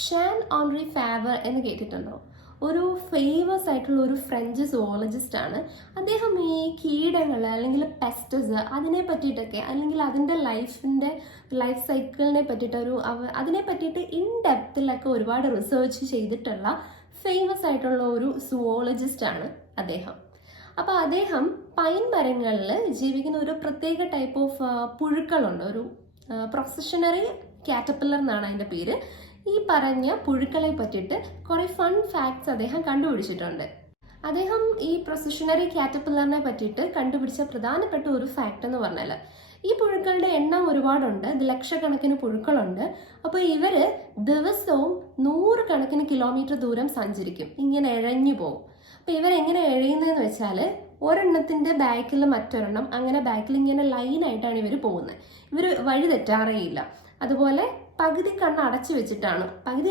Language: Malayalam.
ഷാൻ ഓൺറി ഫാവർ എന്ന് കേട്ടിട്ടുണ്ടോ? ഒരു ഫേമസ് ആയിട്ടുള്ള ഒരു ഫ്രഞ്ച് സുവോളജിസ്റ്റ് ആണ്. അദ്ദേഹം ഈ കീടങ്ങൾ അല്ലെങ്കിൽ പെസ്റ്റസ് അതിനെ പറ്റിയിട്ടൊക്കെ, അല്ലെങ്കിൽ അതിൻ്റെ ലൈഫ് സൈക്കിളിനെ പറ്റിയിട്ട് അതിനെ പറ്റിയിട്ട് ഇൻ ഡെപ്തിലൊക്കെ ഒരുപാട് റിസർച്ച് ചെയ്തിട്ടുള്ള ഫേമസ് ആയിട്ടുള്ള ഒരു സുവോളജിസ്റ്റ് ആണ് അദ്ദേഹം. അപ്പോൾ അദ്ദേഹം പൈൻ മരങ്ങളിൽ ജീവിക്കുന്ന ഒരു പ്രത്യേക ടൈപ്പ് ഓഫ് പുഴുക്കളുണ്ട്. ഒരു പ്രൊഫഷണറി കാറ്റർപില്ലർ എന്നാണ് അതിൻ്റെ പേര്. ഈ പറഞ്ഞ പുഴുക്കളെ പറ്റിയിട്ട് കുറെ ഫൺ ഫാക്ട്സ് അദ്ദേഹം കണ്ടുപിടിച്ചിട്ടുണ്ട്. അദ്ദേഹം ഈ പ്രൊസഷണറി കാറ്റർപില്ലറിനെ പറ്റിയിട്ട് കണ്ടുപിടിച്ച പ്രധാനപ്പെട്ട ഒരു ഫാക്ട് എന്ന് പറഞ്ഞാൽ, ഈ പുഴുക്കളുടെ എണ്ണം ഒരുപാടുണ്ട്. ഇത് ലക്ഷക്കണക്കിന് പുഴുക്കളുണ്ട്. അപ്പോൾ ഇവര് ദിവസവും 100 കണക്കിന് കിലോമീറ്റർ ദൂരം സഞ്ചരിക്കും, ഇങ്ങനെ ഇഴഞ്ഞു പോകും. അപ്പോൾ ഇവരെങ്ങനെ എഴയുന്നതെന്ന് വെച്ചാൽ, ഒരെണ്ണത്തിന്റെ ബാക്കിൽ മറ്റൊരെണ്ണം, അങ്ങനെ ബാക്കിൽ ഇങ്ങനെ ലൈനായിട്ടാണ് ഇവർ പോകുന്നത്. ഇവർ വഴി തെറ്റാറേയില്ല. അതുപോലെ പകുതി കണ്ണ് അടച്ചു വെച്ചിട്ടാണ്, പകുതി